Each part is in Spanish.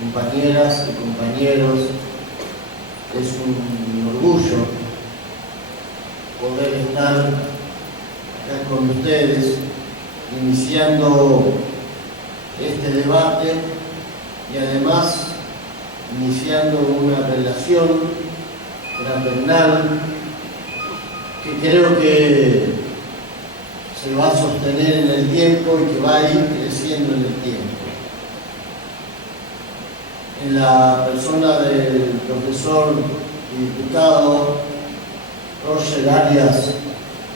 compañeras y compañeros, es un orgullo poder estar acá con ustedes, iniciando este debate y además iniciando una relación fraternal que creo que se va a sostener en el tiempo y que va a ir creciendo en el tiempo. En la persona del profesor y diputado Roger Arias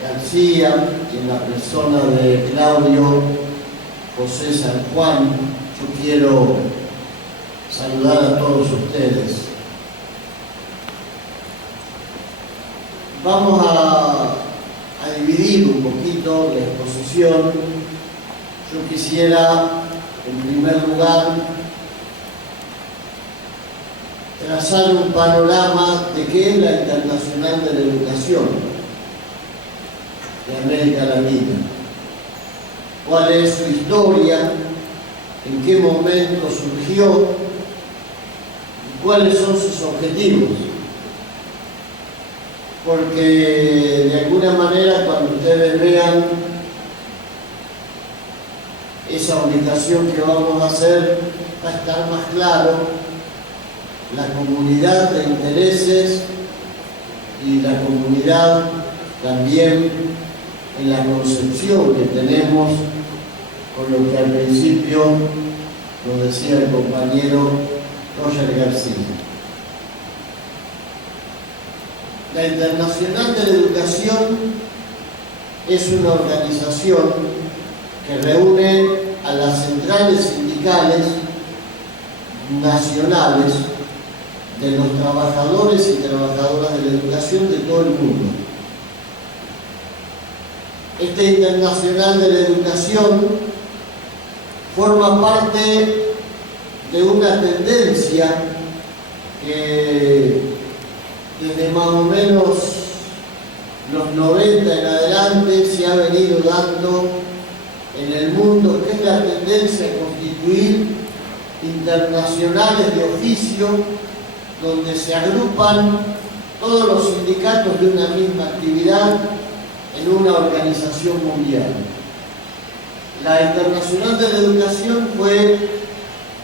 García y en la persona de Claudio José San Juan, yo quiero saludar a todos ustedes. Vamos a dividir un poquito la exposición. Yo quisiera, en primer lugar, trazar un panorama de qué es la Internacional de la Educación de América Latina, cuál es su historia, en qué momento surgió y cuáles son sus objetivos. Porque de alguna manera cuando ustedes vean esa ubicación que vamos a hacer, va a estar más claro la comunidad de intereses y la comunidad también en la concepción que tenemos con lo que al principio nos decía el compañero Roger García. La Internacional de la Educación es una organización que reúne a las centrales sindicales nacionales de los trabajadores y trabajadoras de la educación de todo el mundo. Esta Internacional de la Educación forma parte de una tendencia que desde más o menos los 90 en adelante se ha venido dando en el mundo, que es la tendencia a constituir internacionales de oficio, donde se agrupan todos los sindicatos de una misma actividad en una organización mundial. La Internacional de la Educación fue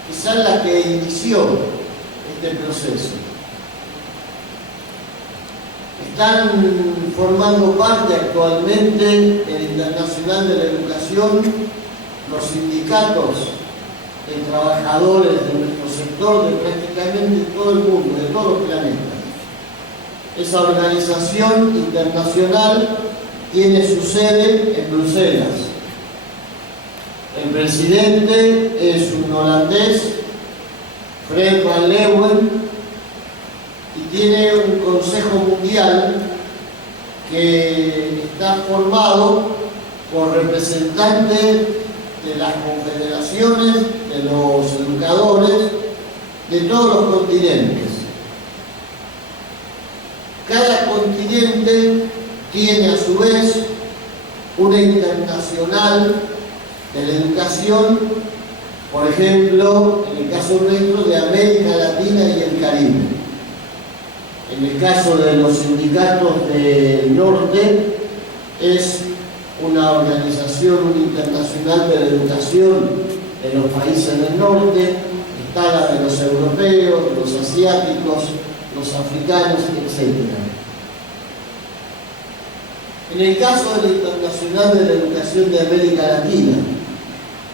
quizás la que inició este proceso. Están formando parte actualmente de la Internacional de la Educación los sindicatos de trabajadores de nuestro sector de prácticamente todo el mundo, de todos los planetas. Esa organización internacional tiene su sede en Bruselas. El presidente es un holandés, Fred Van Leeuwen, y tiene un Consejo Mundial que está formado por representantes de las confederaciones, de los educadores, de todos los continentes. Cada continente tiene a su vez una internacional de la educación, por ejemplo, en el caso nuestro, de América Latina y el Caribe. En el caso de los sindicatos del norte, es una organización internacional de la educación de los países del norte, está la de los europeos, los asiáticos, los africanos, etc. En el caso de la Internacional de la Educación de América Latina,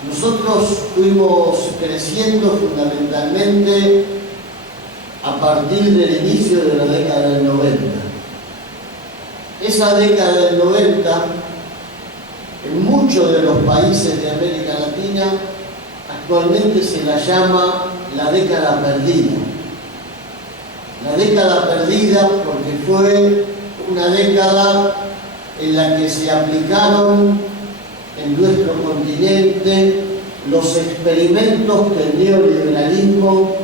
nosotros fuimos creciendo fundamentalmente a partir del inicio de la década del 90. Esa década del 90, en muchos de los países de América Latina, actualmente se la llama la década perdida. La década perdida porque fue una década en la que se aplicaron en nuestro continente los experimentos que el neoliberalismo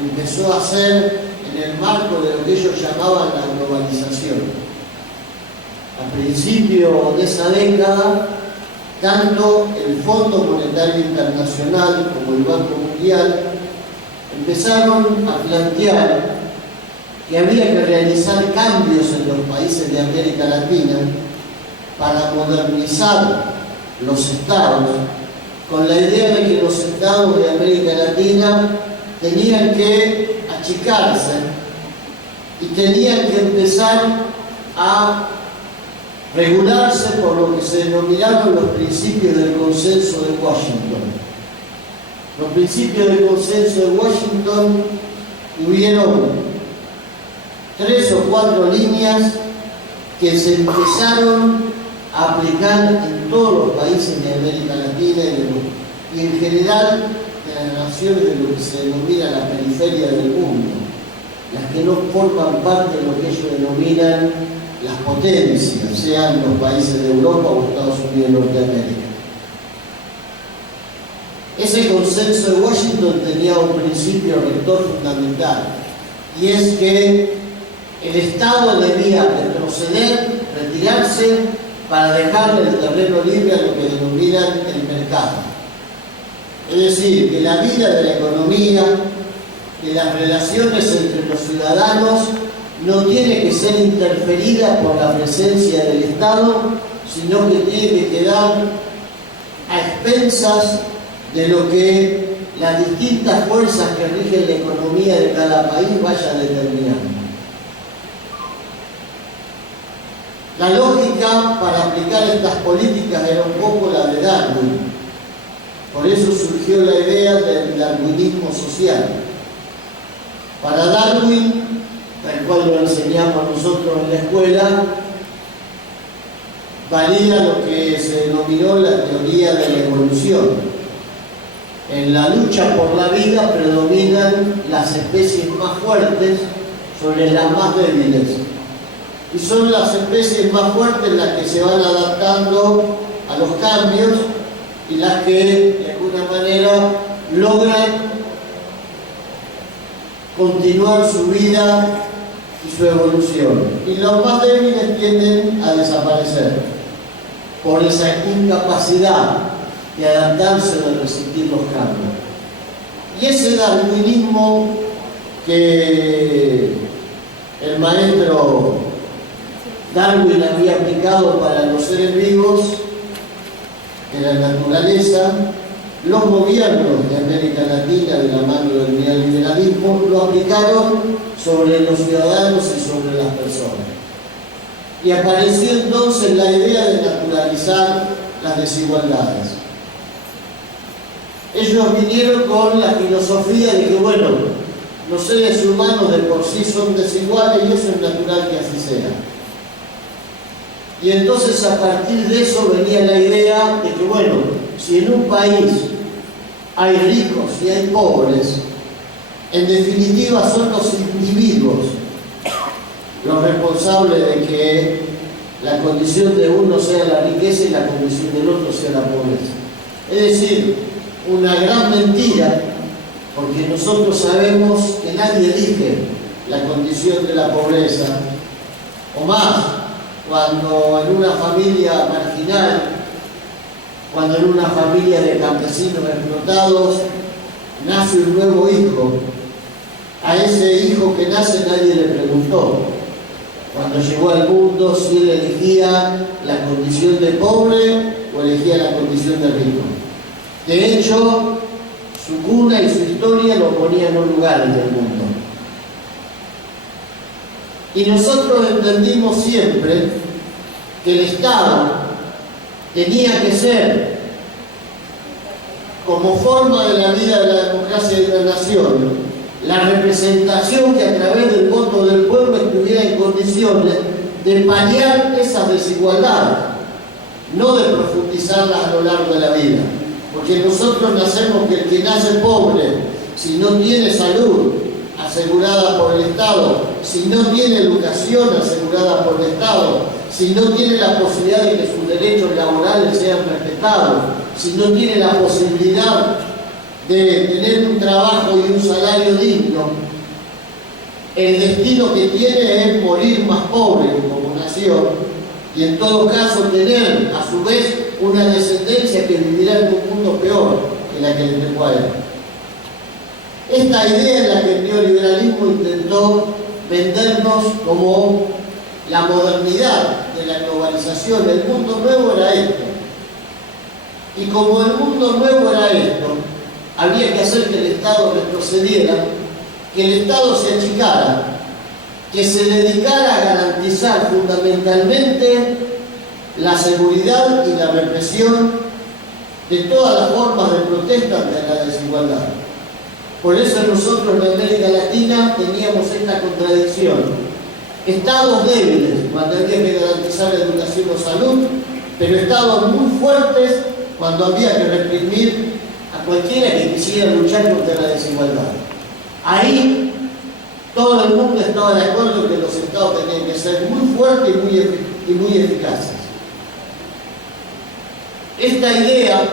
empezó a hacer en el marco de lo que ellos llamaban la globalización. A principio de esa década, tanto el Fondo Monetario Internacional como el Banco Mundial empezaron a plantear que había que realizar cambios en los países de América Latina para modernizar los estados, con la idea de que los estados de América Latina tenían que achicarse y tenían que empezar a regularse por lo que se denominaron los principios del consenso de Washington. Los principios del consenso de Washington tuvieron 3 o 4 líneas que se empezaron a aplicar en todos los países de América Latina y en general de las naciones de lo que se denomina la periferia del mundo, las que no forman parte de lo que ellos denominan las potencias, sean los países de Europa o Estados Unidos de Norteamérica. Ese consenso de Washington tenía un principio rector fundamental, y es que el Estado debía retroceder, retirarse, para dejarle el terreno libre a lo que denominan el mercado. Es decir, que la vida de la economía, de las relaciones entre los ciudadanos, no tiene que ser interferida por la presencia del Estado, sino que tiene que quedar a expensas de lo que las distintas fuerzas que rigen la economía de cada país vayan determinando. La lógica para aplicar estas políticas era un poco la de Darwin. Por eso surgió la idea del darwinismo social. Para Darwin, tal cual lo enseñamos nosotros en la escuela, valida lo que se denominó la teoría de la evolución. En la lucha por la vida predominan las especies más fuertes sobre las más débiles. Y son las especies más fuertes las que se van adaptando a los cambios y las que de alguna manera logran continuar su vida y su evolución. Y los más débiles tienden a desaparecer por esa incapacidad de adaptarse o de resistir los cambios. Y ese darwinismo que el maestro Darwin había aplicado para los seres vivos de la naturaleza, los gobiernos de América Latina, de la mano del neoliberalismo, lo aplicaron sobre los ciudadanos y sobre las personas. Y apareció entonces la idea de naturalizar las desigualdades. Ellos vinieron con la filosofía de que, bueno, los seres humanos de por sí son desiguales y eso es natural que así sea. Y entonces a partir de eso venía la idea de que, bueno, si en un país hay ricos y hay pobres, en definitiva son los individuos los responsables de que la condición de uno sea la riqueza y la condición del otro sea la pobreza. Es decir, una gran mentira, porque nosotros sabemos que nadie elige la condición de la pobreza, o más, cuando en una familia marginal, cuando en una familia de campesinos explotados nace un nuevo hijo, a ese hijo que nace nadie le preguntó cuando llegó al mundo si él elegía la condición de pobre o elegía la condición de rico. De hecho, su cuna y su historia lo ponían en un lugar en el mundo. Y nosotros entendimos siempre que el Estado tenía que ser, como forma de la vida de la democracia de la nación, la representación que a través del voto del pueblo estuviera en condiciones de paliar esas desigualdades, no de profundizarlas a lo largo de la vida. Porque nosotros nacemos que el que nace pobre, si no tiene salud asegurada por el Estado, si no tiene educación asegurada por el Estado, si no tiene la posibilidad de que sus derechos laborales sean respetados, si no tiene la posibilidad de tener un trabajo y un salario digno, el destino que tiene es morir más pobre como nació, y en todo caso tener a su vez una descendencia que vivirá en un mundo peor que la que le tocó a él. Esta idea en la que el neoliberalismo intentó vendernos como la modernidad de la globalización, el mundo nuevo era esto. Y como el mundo nuevo era esto, había que hacer que el Estado retrocediera, que el Estado se achicara, que se dedicara a garantizar fundamentalmente la seguridad y la represión de todas las formas de protesta ante la desigualdad. Por eso nosotros en América Latina teníamos esta contradicción. Estados débiles cuando había que garantizar educación o salud, pero estados muy fuertes cuando había que reprimir a cualquiera que quisiera luchar contra la desigualdad. Ahí todo el mundo estaba de acuerdo que los estados tenían que ser muy fuertes y muy eficaces. Esta idea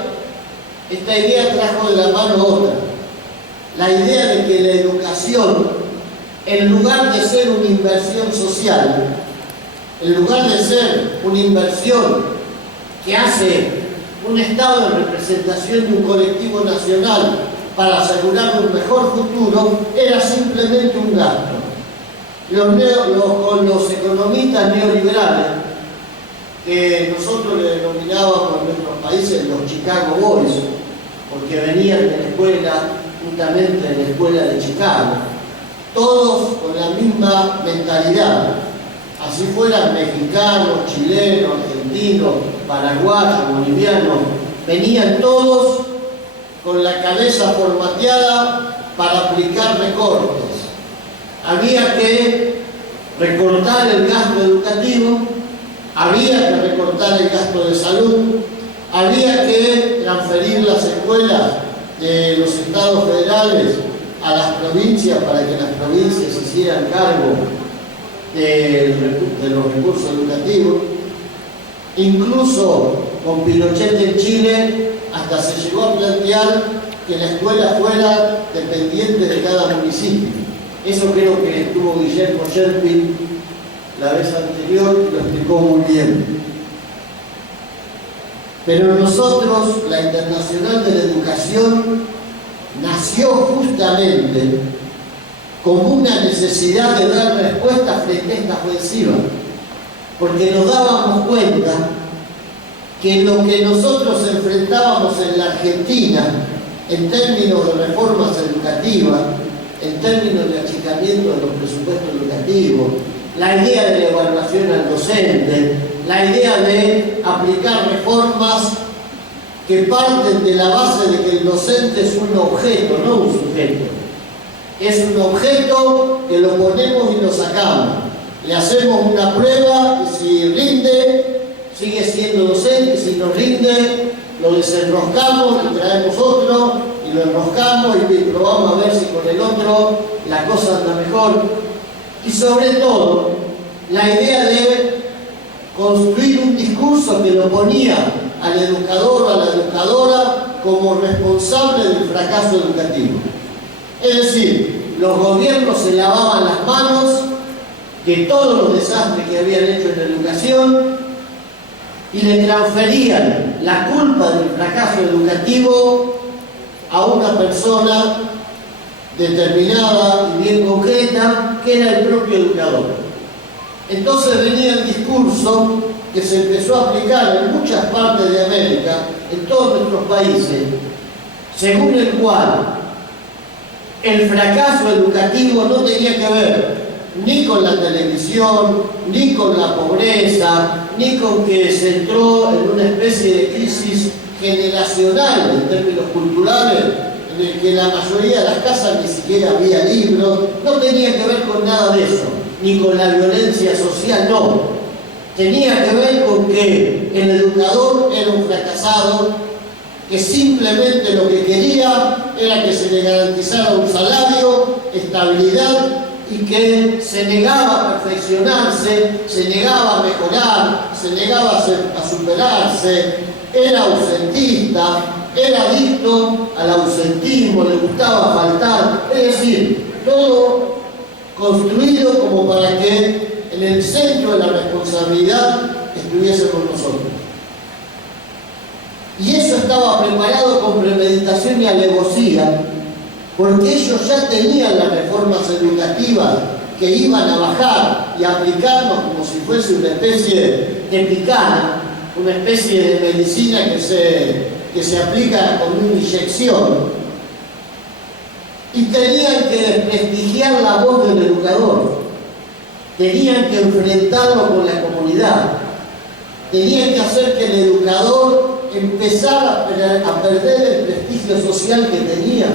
trajo de la mano otra. La idea de que la educación, en lugar de ser una inversión social, en lugar de ser una inversión que hace un Estado en representación de un colectivo nacional para asegurar un mejor futuro, era simplemente un gasto. Los economistas neoliberales, que nosotros le denominábamos en nuestros países los Chicago Boys, porque venían de la escuela, justamente de la escuela de Chicago, todos con la misma mentalidad, así fueran mexicanos, chilenos, argentinos, paraguayos, bolivianos, venían todos con la cabeza formateada para aplicar recortes. Había que recortar el gasto educativo, había que recortar el gasto de salud, había que transferir las escuelas de los estados federales a las provincias para que las provincias se hicieran cargo de los recursos educativos. Incluso con Pinochet en Chile hasta se llegó a plantear que la escuela fuera dependiente de cada municipio. Eso creo que estuvo Guillermo Sherpin la vez anterior y lo explicó muy bien. Pero nosotros, la Internacional de la Educación, nació justamente como una necesidad de dar respuesta frente a esta ofensiva, porque nos dábamos cuenta que lo que nosotros enfrentábamos en la Argentina en términos de reformas educativas, en términos de achicamiento de los presupuestos educativos, la idea de la evaluación al docente, la idea de aplicar reformas que parten de la base de que el docente es un objeto, no un sujeto. Es un objeto que lo ponemos y lo sacamos. Le hacemos una prueba y si rinde, sigue siendo docente, si no rinde, lo desenroscamos y traemos otro y lo enroscamos y probamos a ver si con el otro la cosa anda mejor. Y sobre todo, la idea de construir un discurso que lo ponía al educador o a la educadora como responsable del fracaso educativo. Es decir, los gobiernos se lavaban las manos de todos los desastres que habían hecho en la educación y le transferían la culpa del fracaso educativo a una persona determinada y bien concreta, que era el propio educador. Entonces venía el discurso que se empezó a aplicar en muchas partes de América, en todos nuestros países, según el cual el fracaso educativo no tenía que ver ni con la televisión, ni con la pobreza, ni con que se entró en una especie de crisis generacional en términos culturales, en el que la mayoría de las casas ni siquiera había libros. No tenía que ver con nada de eso, ni con la violencia social, no. Tenía que ver con que el educador era un fracasado, que simplemente lo que quería era que se le garantizara un salario, estabilidad, y que se negaba a perfeccionarse, se negaba a mejorar, se negaba a superarse, era ausentista, era adicto al ausentismo, le gustaba faltar, es decir, todo construido como para que en el centro de la responsabilidad estuviésemos nosotros. Y eso estaba preparado con premeditación y alevosía porque ellos ya tenían las reformas educativas que iban a bajar y aplicarnos como si fuese una especie de picana, una especie de medicina que se aplica con una inyección, y tenían que desprestigiar la voz del educador, tenían que enfrentarlo con la comunidad, tenían que hacer que el educador empezara a perder el prestigio social que tenía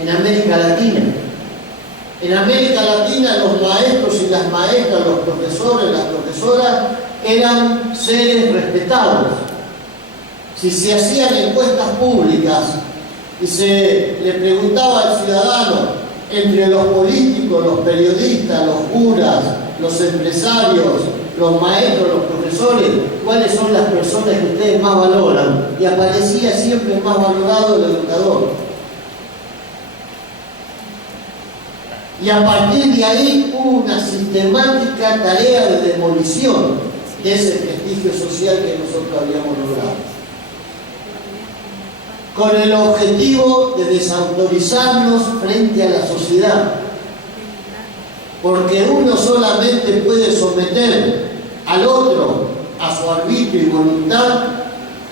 en América Latina. En América Latina los maestros y las maestras, los profesores, las profesoras eran seres respetados. Si se hacían encuestas públicas y se le preguntaba al ciudadano entre los políticos, los periodistas, los curas, los empresarios, los maestros, los profesores, cuáles son las personas que ustedes más valoran, y aparecía siempre más valorado el educador. Y a partir de ahí hubo una sistemática tarea de demolición de ese prestigio social que nosotros habíamos logrado, con el objetivo de desautorizarnos frente a la sociedad. Porque uno solamente puede someter al otro a su arbitrio y voluntad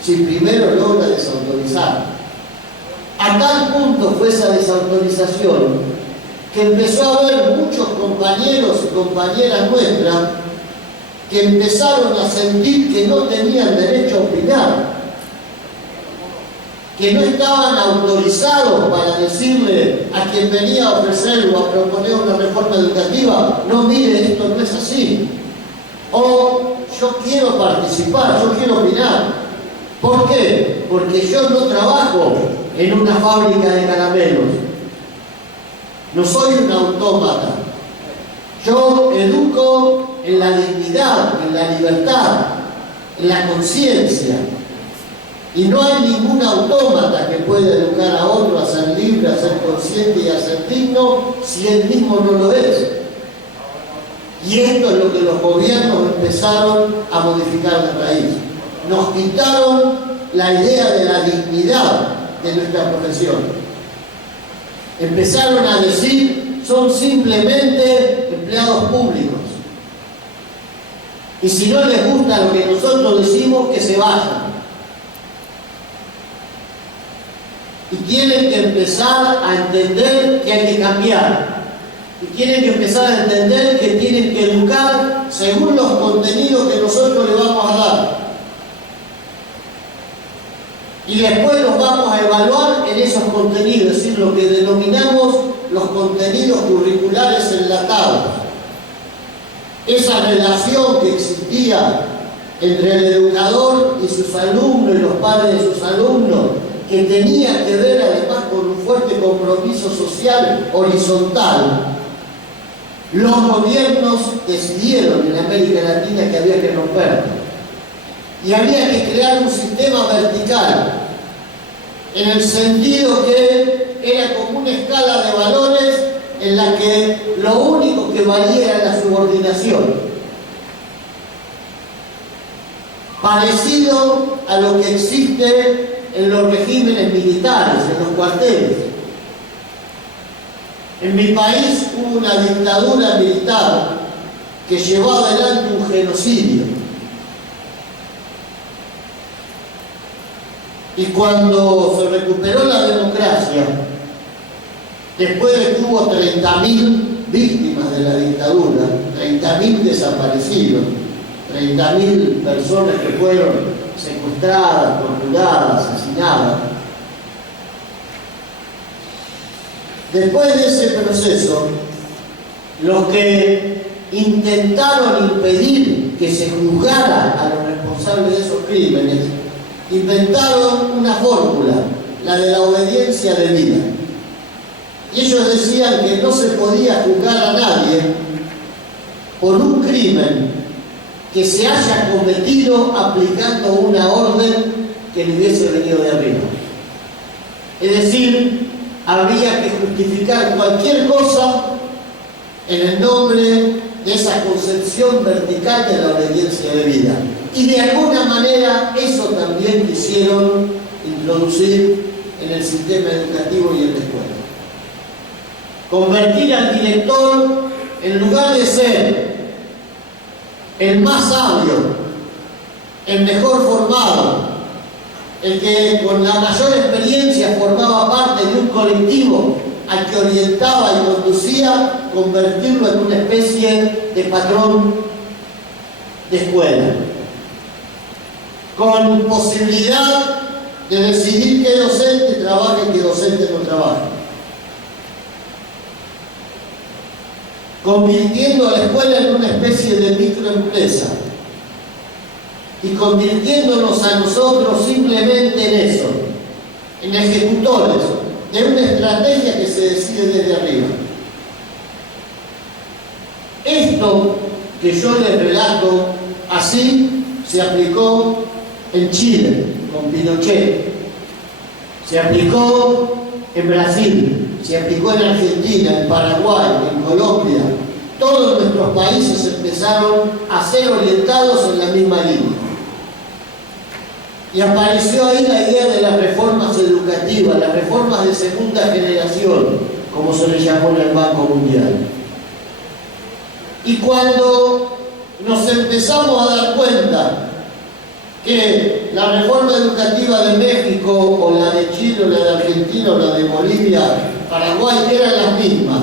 si primero logra desautorizar. A tal punto fue esa desautorización que empezó a haber muchos compañeros y compañeras nuestras que empezaron a sentir que no tenían derecho a opinar, que no estaban autorizados para decirle a quien venía a ofrecer o a proponer una reforma educativa: no, mire, esto no es así, o yo quiero participar, yo quiero opinar. ¿Por qué? Porque yo no trabajo en una fábrica de caramelos, no soy un autómata, yo educo en la dignidad, en la libertad, en la conciencia. Y no hay ningún autómata que pueda educar a otro a ser libre, a ser consciente y a ser digno si él mismo no lo es. Y esto es lo que los gobiernos empezaron a modificar de raíz. Nos quitaron la idea de la dignidad de nuestra profesión. Empezaron a decir: son simplemente empleados públicos. Y si no les gusta lo que nosotros decimos, que se vayan. Y tienen que empezar a entender que hay que cambiar. Y tienen que empezar a entender que tienen que educar según los contenidos que nosotros les vamos a dar. Y después los vamos a evaluar en esos contenidos, es decir, lo que denominamos los contenidos curriculares enlatados. Esa relación que existía entre el educador y sus alumnos y los padres de sus alumnos, que tenía que ver además con un fuerte compromiso social horizontal, los gobiernos decidieron en América Latina que había que romperlo. Y había que crear un sistema vertical, en el sentido que era como una escala de valores en la que lo único que valía era la subordinación. Parecido a lo que existe en los regímenes militares, en los cuarteles. En mi país hubo una dictadura militar que llevó adelante un genocidio. Y cuando se recuperó la democracia, después de que hubo 30.000 víctimas de la dictadura, 30.000 desaparecidos, 30.000 personas que fueron secuestradas, torturadas, asesinadas. Después de ese proceso, los que intentaron impedir que se juzgara a los responsables de esos crímenes, inventaron una fórmula, la de la obediencia debida. Y ellos decían que no se podía juzgar a nadie por un crimen que se haya cometido aplicando una orden que le hubiese venido de arriba. Es decir, habría que justificar cualquier cosa en el nombre de esa concepción vertical de la obediencia debida. Y de alguna manera eso también quisieron introducir en el sistema educativo y en la escuela. convertir al director, en lugar de ser el más sabio, el mejor formado, el que con la mayor experiencia formaba parte de un colectivo al que orientaba y conducía, convertirlo en una especie de patrón de escuela, con posibilidad de decidir qué docente trabaja y qué docente no trabaja, convirtiendo a la escuela en una especie de microempresa y convirtiéndonos a nosotros simplemente en eso, en ejecutores de una estrategia que se decide desde arriba. Esto que yo les relato, así se aplicó en Chile con Pinochet, se aplicó en Brasil, se aplicó en Argentina, en Paraguay, en Colombia. Todos nuestros países empezaron a ser orientados en la misma línea. Y apareció ahí la idea de las reformas educativas, las reformas de segunda generación, como se le llamó en el Banco Mundial. Y cuando nos empezamos a dar cuenta que la reforma educativa de México, o la de Chile, o la de Argentina, o la de Bolivia, Paraguay, eran las mismas,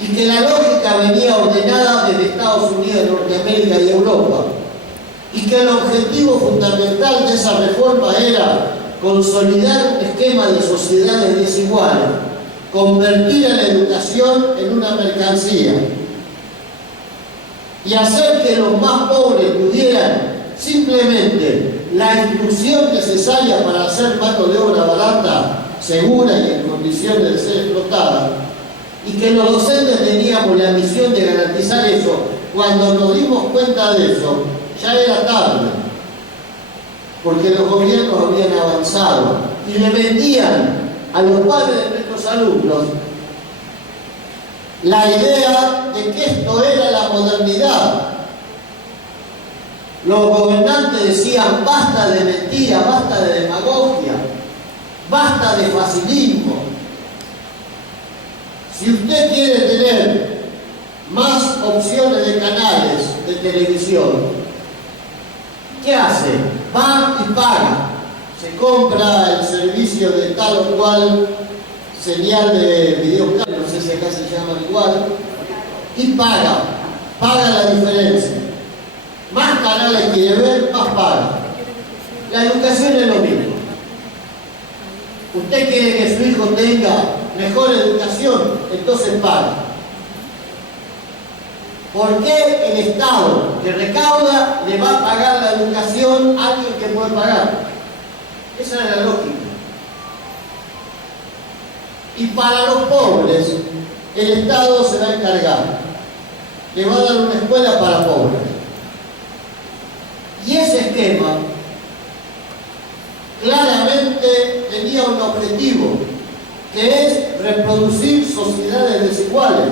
y que la lógica venía ordenada desde Estados Unidos, Norteamérica y Europa, y que el objetivo fundamental de esa reforma era consolidar un esquema de sociedades desiguales, convertir a la educación en una mercancía y hacer que los más pobres tuvieran simplemente la instrucción necesaria para hacer mano de obra barata, segura y en condiciones de ser explotada, y que los docentes teníamos la misión de garantizar eso. Cuando nos dimos cuenta de eso, ya era tarde, porque los gobiernos habían avanzado y le vendían a los padres de nuestros alumnos la idea de que esto era la modernidad. Los gobernantes decían: basta de mentira, basta de demagogia, basta de facilismo. Si usted quiere tener más opciones de canales de televisión, ¿qué hace? Va y paga. Se compra el servicio de tal o cual señal de videocable, no sé si acá se llama igual, y paga la diferencia. Más canales quiere ver, más paga. La educación es lo mismo. Usted quiere que su hijo tenga mejor educación, entonces paga. ¿Por qué el Estado que recauda le va a pagar la educación a alguien que puede pagar? Esa es la lógica. Y para los pobres, el Estado se va a encargar. Le va a dar una escuela para pobres. Y ese esquema claramente tenía un objetivo, que es reproducir sociedades desiguales.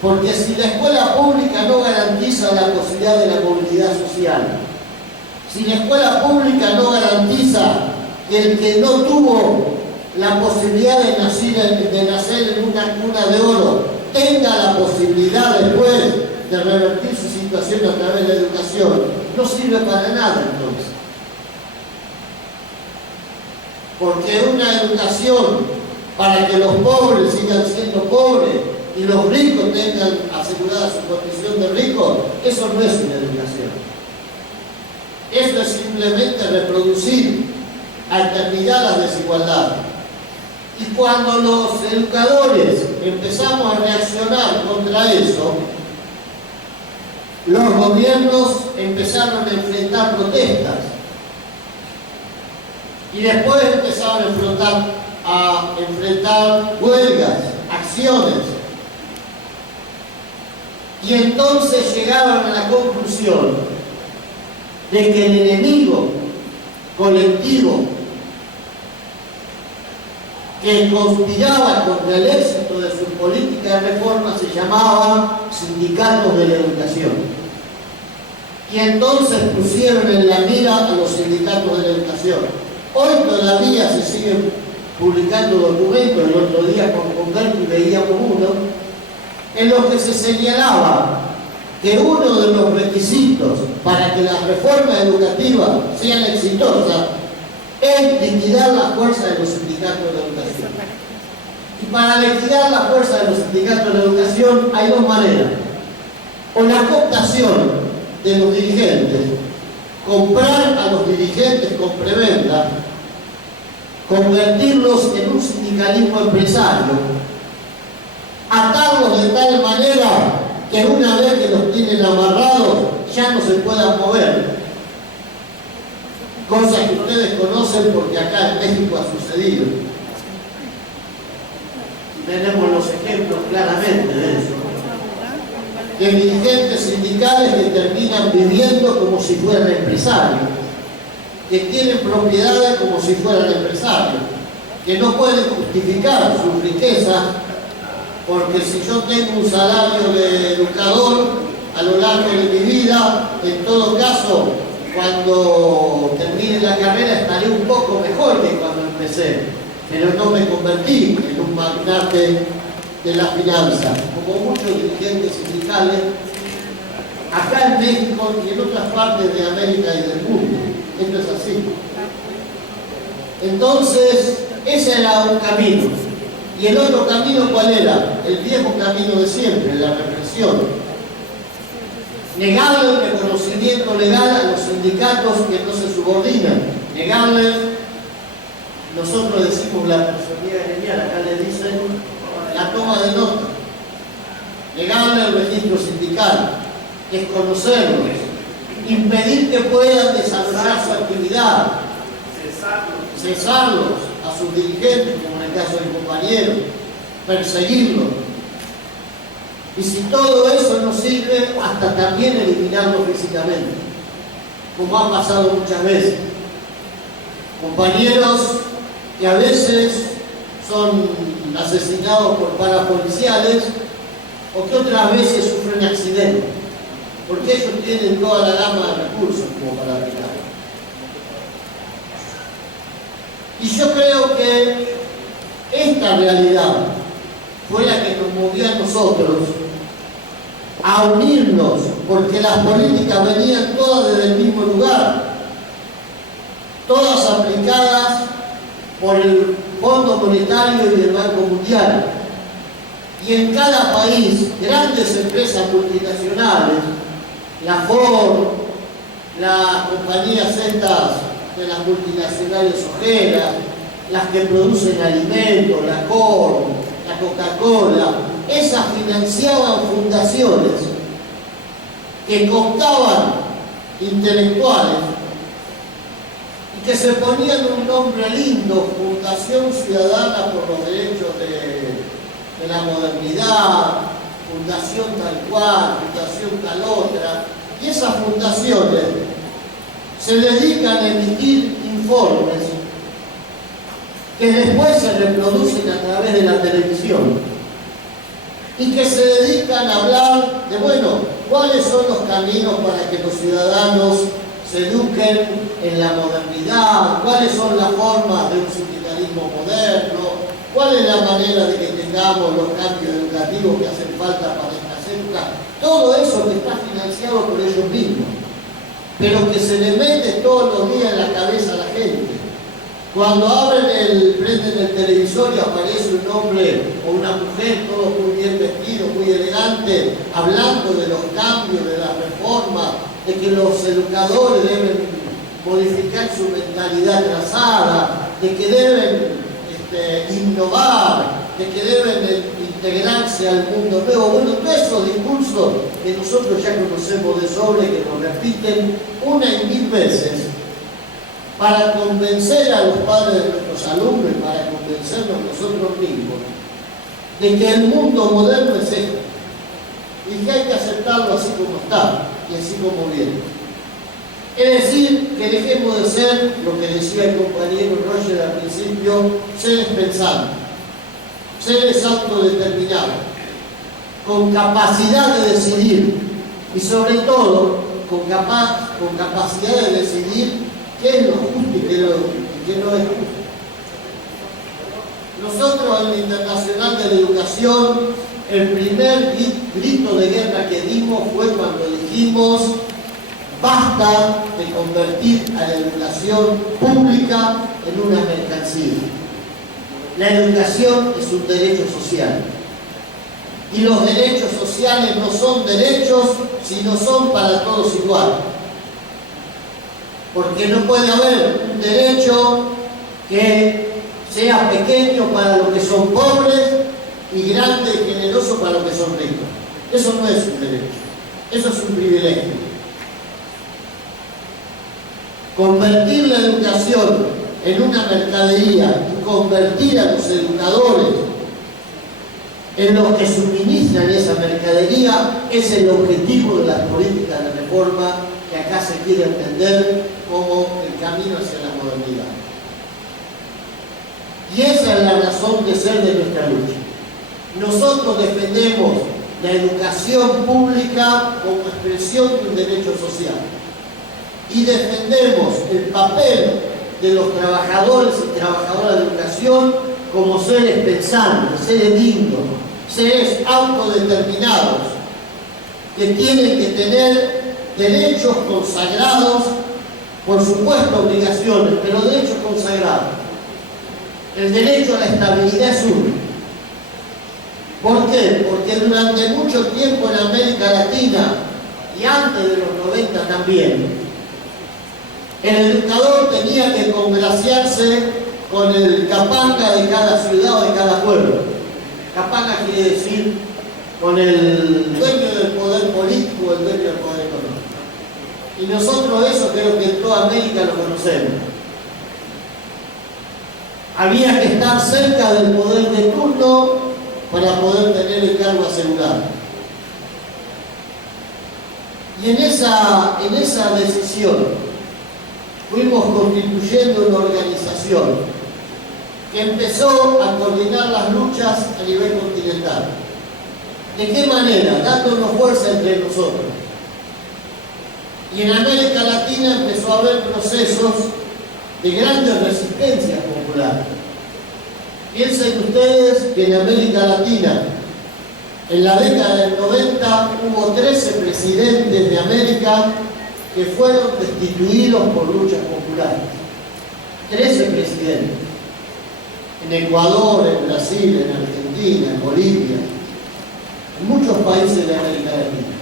Porque si la escuela pública no garantiza la posibilidad de la movilidad social, si la escuela pública no garantiza que el que no tuvo la posibilidad de nacer en una cuna de oro tenga la posibilidad después de revertir su situación a través de la educación, no sirve para nada entonces. Porque una educación para que los pobres sigan siendo pobres y los ricos tengan asegurada su condición de ricos, eso no es una educación. Eso es simplemente reproducir a eternidad las desigualdades. Y cuando los educadores empezamos a reaccionar contra eso, los gobiernos empezaron a enfrentar protestas. Y después empezaron a enfrentar huelgas, acciones. Y entonces llegaron a la conclusión de que el enemigo colectivo que conspiraba contra el éxito de su política de reforma se llamaba sindicatos de la educación. Y entonces pusieron en la mira a los sindicatos de la educación. Hoy todavía se siguen publicando documentos. El otro día con Humberto veía veíamos uno, en los que se señalaba que uno de los requisitos para que las reformas educativas sean exitosas es liquidar la fuerza de los sindicatos de la educación. Y para liquidar la fuerza de los sindicatos de la educación hay dos maneras. O la cooptación de los dirigentes, comprar a los dirigentes con preventa, convertirlos en un sindicalismo empresario, atarlos de tal manera que una vez que los tienen amarrados ya no se puedan mover. Cosa que ustedes conocen porque acá en México ha sucedido. Tenemos los ejemplos claramente de eso. De dirigentes sindicales que terminan viviendo como si fueran empresarios, que tienen propiedades como si fueran empresarios, que no pueden justificar su riqueza, porque si yo tengo un salario de educador a lo largo de mi vida, en todo caso, cuando termine la carrera estaré un poco mejor que cuando empecé, pero no me convertí en un magnate de la finanza, como muchos dirigentes sindicales acá en México y en otras partes de América y del mundo. Esto es así. Entonces, ese era un camino. ¿Y el otro camino cuál era? El viejo camino de siempre, la represión. Negarle el reconocimiento legal a los sindicatos que no se subordinan. Negarle, nosotros decimos la personalidad gremial, acá le dicen la toma de nota. Negarle el registro sindical, desconocerlos, impedir que puedan desarrollar su actividad, cesarlos a sus dirigentes, como en el caso del compañero, perseguirlos. Y si todo eso no sirve, hasta también eliminarlos físicamente, como ha pasado muchas veces. Compañeros que a veces son asesinados por parapoliciales o que otras veces sufren accidentes, porque ellos tienen toda la gama de recursos como para aplicar. Y yo creo que esta realidad fue la que nos movió a nosotros a unirnos, porque las políticas venían todas desde el mismo lugar, todas aplicadas por el Fondo Monetario y el Banco Mundial. Y en cada país, grandes empresas multinacionales, la Ford, las compañías estas de las multinacionales ojeras, las que producen alimentos, la Corn, la Coca-Cola, esas financiaban fundaciones que cooptaban intelectuales y que se ponían un nombre lindo, Fundación Ciudadana por los Derechos de la Modernidad, Fundación tal cual, Fundación tal otra, y esas fundaciones se dedican a emitir informes que después se reproducen a través de la televisión y que se dedican a hablar de, bueno, cuáles son los caminos para que los ciudadanos se eduquen en la modernidad, cuáles son las formas de un sindicalismo moderno, cuál es la manera de que tengamos los cambios educativos que hacen falta para estas épocas. Todo eso que está financiado por ellos mismos, pero que se le mete todos los días en la cabeza a la gente. Cuando prenden el televisor y aparece un hombre o una mujer, todos muy bien vestidos, muy elegantes, hablando de los cambios, de las reformas, de que los educadores deben modificar su mentalidad trazada, de que deben innovar, de que deben integrarse al mundo nuevo. Bueno, todos esos discursos que nosotros ya conocemos de sobra y que nos repiten una y mil veces, para convencer a los padres de nuestros alumnos y para convencernos nosotros mismos de que el mundo moderno es esto y que hay que aceptarlo así como está y así como viene. Es decir, que dejemos de ser, lo que decía el compañero Roger al principio, seres pensantes, seres autodeterminados, con capacidad de decidir y sobre todo con capacidad de decidir qué es lo justo y qué no es justo. Nosotros en la Internacional de la Educación, el primer grito de guerra que dimos fue cuando dijimos: basta de convertir a la educación pública en una mercancía. La educación es un derecho social. Y los derechos sociales no son derechos, sino son para todos igual. Porque no puede haber un derecho que sea pequeño para los que son pobres y grande y generoso para los que son ricos. Eso no es un derecho, eso es un privilegio. Convertir la educación en una mercadería y convertir a los educadores en los que suministran esa mercadería es el objetivo de las políticas de reforma que acá se quiere entender como el camino hacia la modernidad. Y esa es la razón de ser de nuestra lucha. Nosotros defendemos la educación pública como expresión de un derecho social. Y defendemos el papel de los trabajadores y trabajadoras de educación como seres pensantes, seres dignos, seres autodeterminados, que tienen que tener derechos consagrados, por supuesto obligaciones, pero derechos consagrados. El derecho a la estabilidad es uno. ¿Por qué? Porque durante mucho tiempo en América Latina y antes de los 90 también, el educador tenía que congraciarse con el capanga de cada ciudad o de cada pueblo. Capanga quiere decir con el dueño del poder político o el dueño del poder económico. Y nosotros eso creo que en toda América lo conocemos. Había que estar cerca del poder de turno para poder tener el cargo asegurado. Y en esa decisión fuimos constituyendo una organización que empezó a coordinar las luchas a nivel continental. ¿De qué manera? Dándonos fuerza entre nosotros. Y en América Latina empezó a haber procesos de grandes resistencias populares. Piensen ustedes que en América Latina, en la década del 90, hubo 13 presidentes de América que fueron destituidos por luchas populares. 13 presidentes. En Ecuador, en Brasil, en Argentina, en Bolivia, en muchos países de América Latina.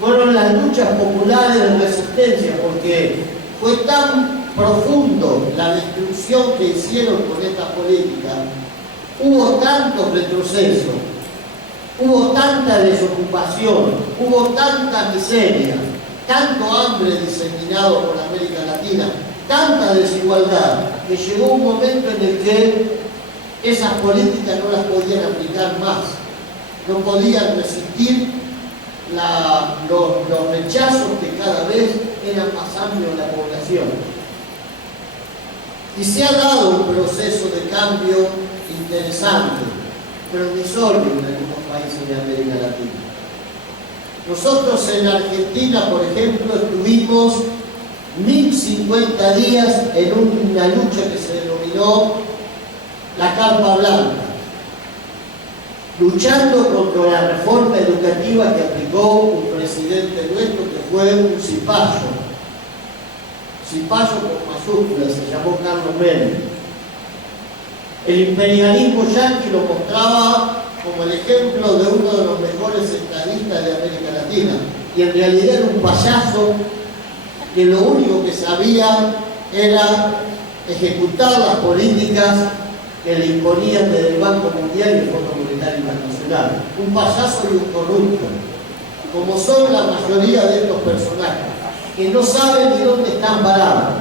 Fueron las luchas populares de resistencia porque fue tan profundo la destrucción que hicieron con esta política, hubo tantos retrocesos, hubo tanta desocupación, hubo tanta miseria, tanto hambre diseminado por América Latina, tanta desigualdad, que llegó un momento en el que esas políticas no las podían aplicar más, no podían resistir los rechazos que cada vez eran más amplios en la población. Y se ha dado un proceso de cambio interesante, promisorio en algunos países de América Latina. Nosotros en Argentina, por ejemplo, estuvimos 1050 días en una lucha que se denominó la Carpa Blanca, luchando contra la reforma educativa que aplicó un presidente nuestro que fue un cipayo con mayúsculas, se llamó Carlos Menem. El imperialismo yanqui lo mostraba como el ejemplo de uno de los mejores estadistas de América Latina, y en realidad era un payaso que lo único que sabía era ejecutar las políticas que le imponían desde el Banco Mundial y el Fondo Monetario Internacional. Un payaso y un corrupto, como son la mayoría de estos personajes, que no saben ni dónde están parados,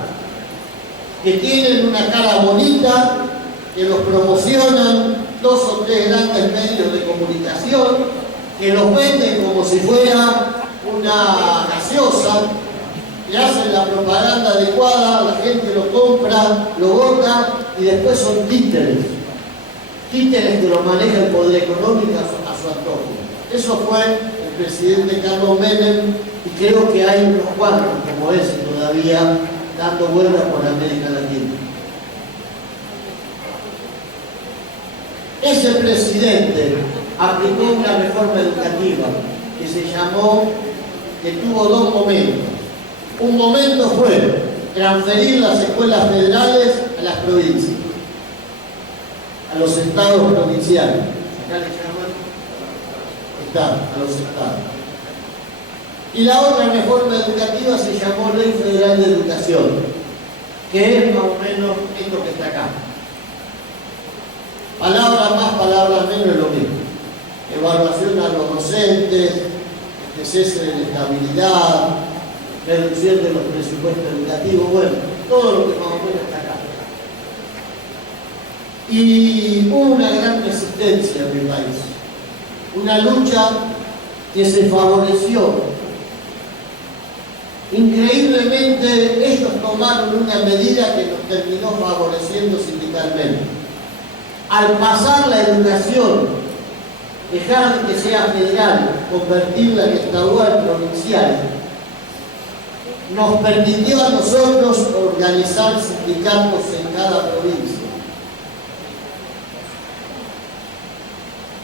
que tienen una cara bonita, que los promocionan 2 o 3 grandes medios de comunicación, que los venden como si fuera una gaseosa, que hacen la propaganda adecuada, la gente lo compra, lo vota, y después son títeres que lo maneja el poder económico a su antojo. Eso fue el presidente Carlos Menem, y creo que hay unos cuantos como ese todavía dando vueltas por América Latina. Ese presidente aplicó una reforma educativa que tuvo dos momentos. Un momento fue transferir las escuelas federales a las provincias, a los estados provinciales. Acá le llaman a los estados. Y la otra reforma educativa se llamó Ley Federal de Educación, que es más o menos esto que está acá. Palabras más, palabras menos es lo mismo. Evaluación a los docentes, cese de la estabilidad, reducción de los presupuestos educativos, bueno, todo lo que más o menos está acá. Y hubo una gran resistencia en mi país, una lucha que se favoreció. Increíblemente, ellos tomaron una medida que nos terminó favoreciendo sindicalmente. Al pasar la educación, dejar que sea federal, convertirla en estadual provincial, nos permitió a nosotros organizar sindicatos en cada provincia.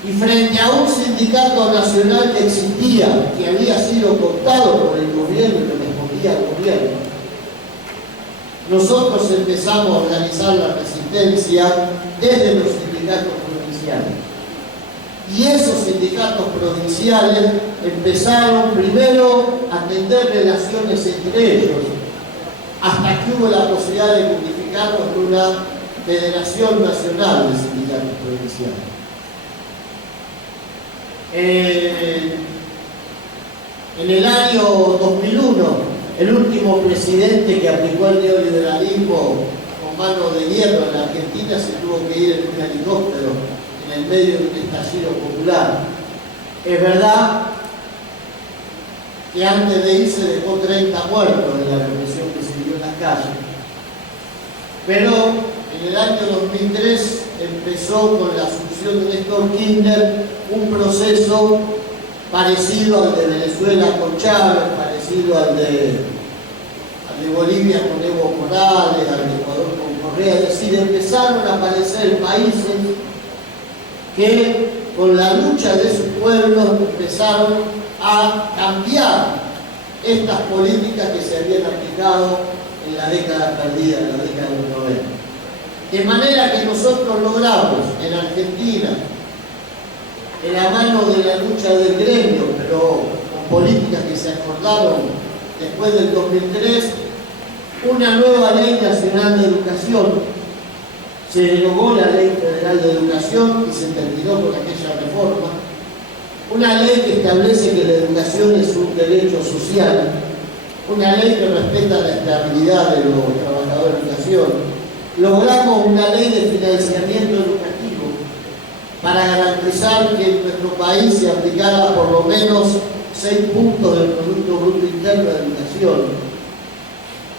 Y frente a un sindicato nacional que existía, que había sido cooptado por el gobierno y que respondía al gobierno, nosotros empezamos a organizar la resistencia desde los sindicatos provinciales. Y esos sindicatos provinciales empezaron primero a tender relaciones entre ellos, hasta que hubo la posibilidad de unificarnos en una Federación Nacional de Sindicatos Provinciales. En el año 2001, el último presidente que aplicó el neoliberalismo con mano de hierro en la Argentina se tuvo que ir en un helicóptero en el medio de un estallido popular. Es verdad que antes de irse dejó 30 muertos en la represión que se dio en las calles, pero en el año 2003 empezó con la asunción de Néstor Kirchner un proceso parecido al de Venezuela con Chávez, parecido al de Bolivia con Evo Morales, al de Ecuador con Correa. Es decir, empezaron a aparecer países que con la lucha de sus pueblos empezaron a cambiar estas políticas que se habían aplicado en la década perdida, en la década de los 90. De manera que nosotros logramos en Argentina, en la mano de la lucha del gremio, pero con políticas que se acordaron después del 2003, una nueva Ley Nacional de Educación. Se derogó la Ley Federal de Educación y se terminó con aquella reforma. Una ley que establece que la educación es un derecho social, una ley que respeta la estabilidad de los trabajadores de educación. Logramos una ley de financiamiento educativo para garantizar que en nuestro país se aplicara por lo menos 6 puntos del Producto Bruto Interno de Educación.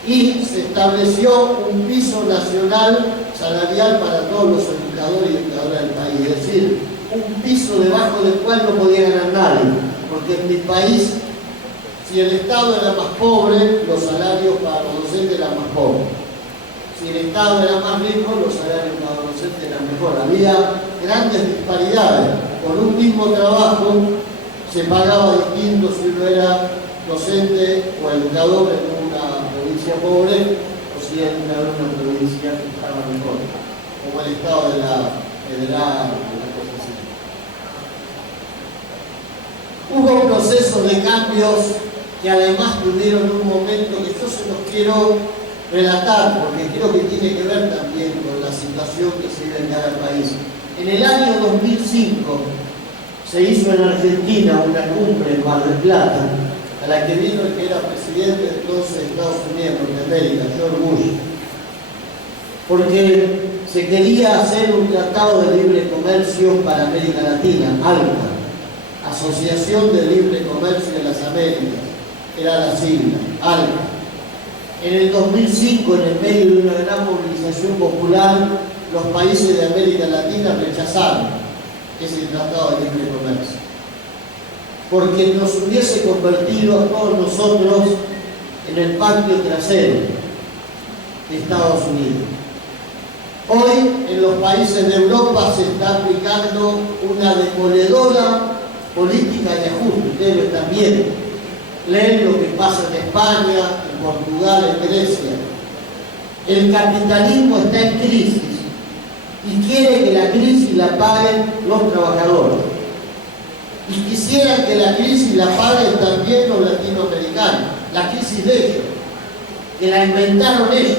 Y se estableció un piso nacional salarial para todos los educadores y educadoras del país, es decir, un piso debajo del cual no podía ganar nadie, porque en mi país, si el Estado era más pobre, los salarios para los docentes eran más pobres. Si el Estado era más rico, los salarios para los docentes eran mejor. Había grandes disparidades. Por un mismo trabajo se pagaba distinto si uno era docente o educador en una provincia pobre o si era una provincia que estaba mejor, como el Estado de la Federal o una cosa así. Hubo procesos de cambios que además tuvieron un momento que yo se los quiero relatar, porque creo que tiene que ver también con la situación que se vive en cada país. En el año 2005 se hizo en Argentina una cumbre en Mar del Plata, a la que vino el que era presidente entonces de Estados Unidos de Norteamérica, George Bush, porque se quería hacer un tratado de libre comercio para América Latina, ALCA, Asociación de Libre Comercio de las Américas, era la sigla, ALCA. En el 2005, en el medio de una gran movilización popular, los países de América Latina rechazaron ese tratado de libre comercio, porque nos hubiese convertido a todos nosotros en el patio trasero de Estados Unidos. Hoy en los países de Europa se está aplicando una demoledora política de ajuste. Ustedes lo están viendo. Leen lo que pasa en España, en Portugal, en Grecia. El capitalismo está en crisis y quiere que la crisis la paguen los trabajadores. Y quisieran que la crisis la paguen también los latinoamericanos. La crisis de ellos, que la inventaron ellos.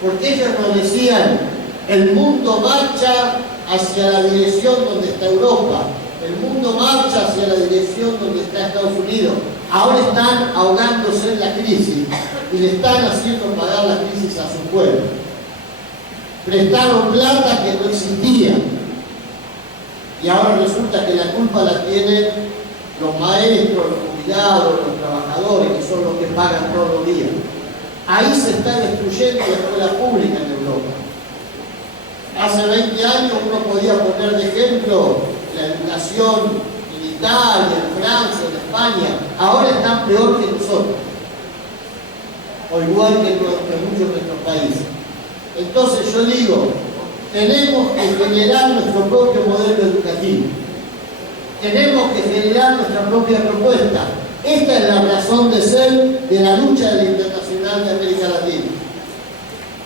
Porque ellos nos decían, el mundo marcha hacia la dirección donde está Europa. El mundo marcha hacia la dirección donde está Estados Unidos. Ahora están ahogándose en la crisis y le están haciendo pagar la crisis a su pueblo. Prestaron plata que no existía. Y ahora resulta que la culpa la tienen los maestros, los jubilados, los trabajadores, que son los que pagan todos los días. Ahí se está destruyendo la escuela pública en Europa. Hace 20 años uno podía poner de ejemplo la educación en Italia, en Francia, en España. Ahora están peor que nosotros, o igual que muchos de nuestros países. Entonces yo digo, tenemos que generar nuestro propio modelo educativo. Tenemos que generar nuestra propia propuesta. Esta es la razón de ser de la lucha de la Internacional de América Latina.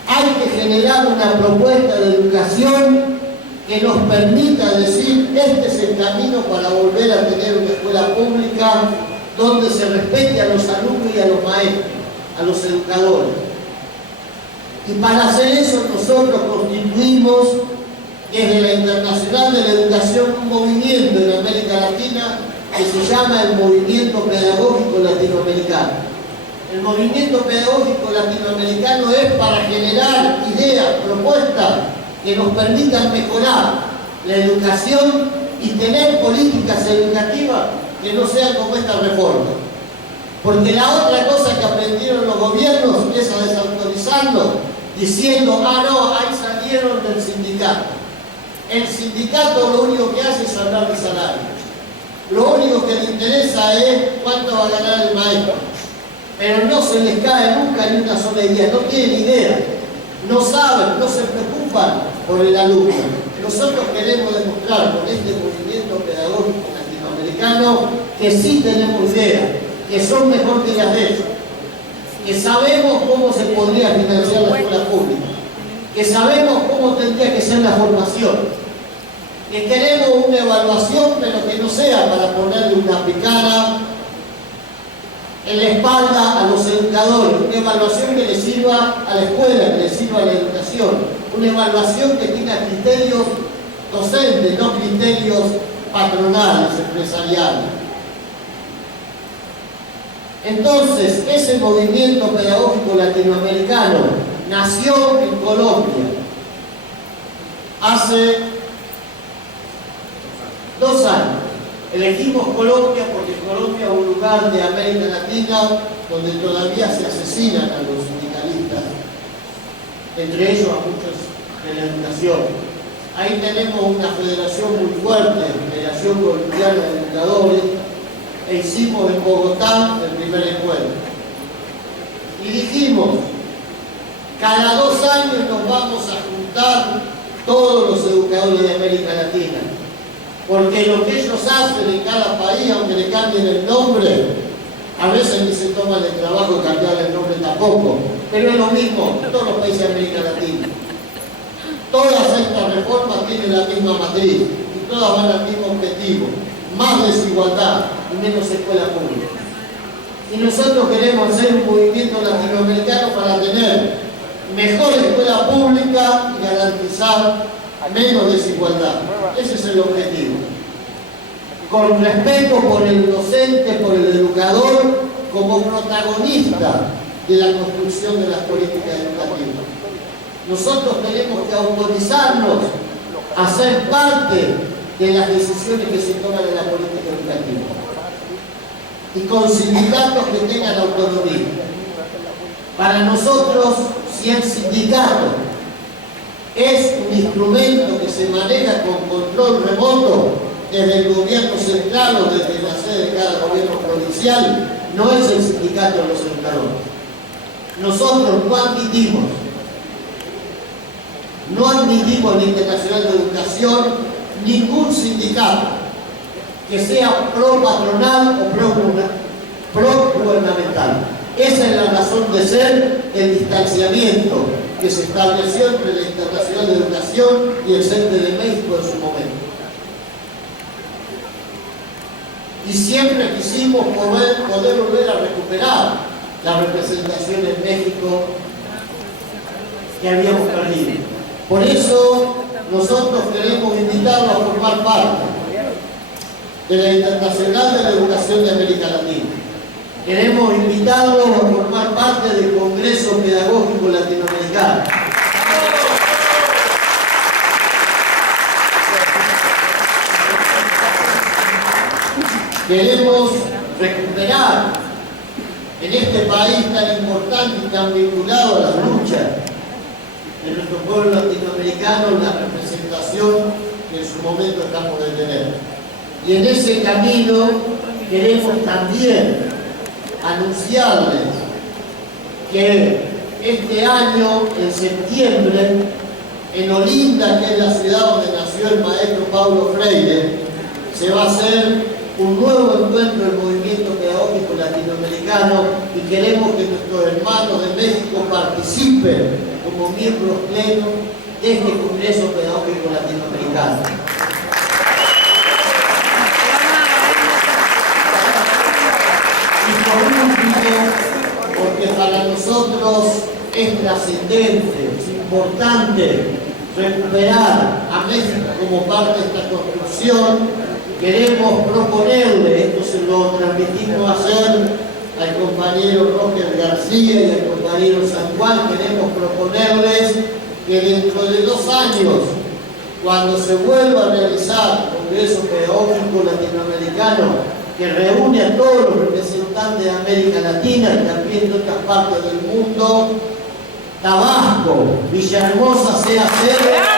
Hay que generar una propuesta de educación que nos permita decir, este es el camino para volver a tener una escuela pública donde se respete a los alumnos y a los maestros, a los educadores. Y para hacer eso nosotros constituimos desde la Internacional de la Educación un movimiento en América Latina que se llama el Movimiento Pedagógico Latinoamericano. El movimiento pedagógico latinoamericano es para generar ideas, propuestas que nos permitan mejorar la educación y tener políticas educativas que no sean como esta reforma. Porque la otra cosa que aprendieron los gobiernos es a desautorizarnos, diciendo, no, ahí salieron del sindicato. El sindicato lo único que hace es hablar de salario. Lo único que le interesa es cuánto va a ganar el maestro. Pero no se les cae nunca ni una sola idea, no tienen idea, no saben, no se preocupan por el alumno. Nosotros queremos demostrar con este movimiento pedagógico latinoamericano que sí tenemos ideas, que son mejor que las de ellos, que sabemos cómo se podría financiar la escuela pública, que sabemos cómo tendría que ser la formación, que queremos una evaluación pero que no sea para ponerle una picana en la espalda a los educadores, una evaluación que les sirva a la escuela, que les sirva a la educación, una evaluación que tenga criterios docentes, no criterios patronales, empresariales. Entonces, ese movimiento pedagógico latinoamericano nació en Colombia hace 2 años. Elegimos Colombia porque Colombia es un lugar de América Latina donde todavía se asesinan a los sindicalistas, entre ellos a muchos de la educación. Ahí tenemos una federación muy fuerte, Federación Colombiana de Educadores, e hicimos en Bogotá el primer encuentro. Y dijimos, cada 2 años nos vamos a juntar todos los educadores de América Latina. Porque lo que ellos hacen en cada país, aunque le cambien el nombre, a veces ni se toman el trabajo de cambiar el nombre tampoco, pero es lo mismo en todos los países de América Latina. Todas estas reformas tienen la misma matriz y todas van al mismo objetivo: más desigualdad y menos escuela pública. Y nosotros queremos hacer un movimiento latinoamericano para tener mejor escuela pública y garantizar menos desigualdad. Ese es el objetivo. Con respeto por el docente, por el educador, como protagonista de la construcción de las políticas educativas. Nosotros tenemos que autorizarnos a ser parte de las decisiones que se toman en la política educativa. Y con sindicatos que tengan autonomía. Para nosotros, si el sindicato es un instrumento que se maneja con control remoto desde el gobierno central o desde la sede de cada gobierno provincial, no es el sindicato de los educadores. Nosotros no admitimos No admitimos en la Internacional de Educación ningún sindicato que sea pro-patronal o pro-gubernamental. Esa es la razón de ser el distanciamiento que se estableció entre la Internacional de Educación y el CENTE de México en su momento. Y siempre quisimos poder volver a recuperar la representación en México que habíamos perdido. Por eso nosotros queremos invitarlos a formar parte de la Internacional de la Educación de América Latina. Queremos invitarlos a formar parte del Congreso Pedagógico Latinoamericano. Queremos recuperar en este país tan importante y tan vinculado a las luchas de nuestro pueblo latinoamericano la representación que en su momento acabamos de tener. Y en ese camino queremos también anunciarles que este año, en septiembre, en Olinda, que es la ciudad donde nació el maestro Paulo Freire, se va a hacer un nuevo encuentro del movimiento pedagógico latinoamericano y queremos que nuestros hermanos de México participen como miembros plenos de este Congreso Pedagógico Latinoamericano. Y por último, porque para nosotros es trascendente, es importante recuperar a México como parte de esta construcción, queremos proponerle, esto se lo transmitimos ayer al compañero Roger García y al compañero San Juan, queremos proponerles que dentro de 2 años, cuando se vuelva a realizar el Congreso Pedagógico Latinoamericano, que reúne a todos los representantes de América Latina y también de otras partes del mundo, Tabasco, Villahermosa sea sede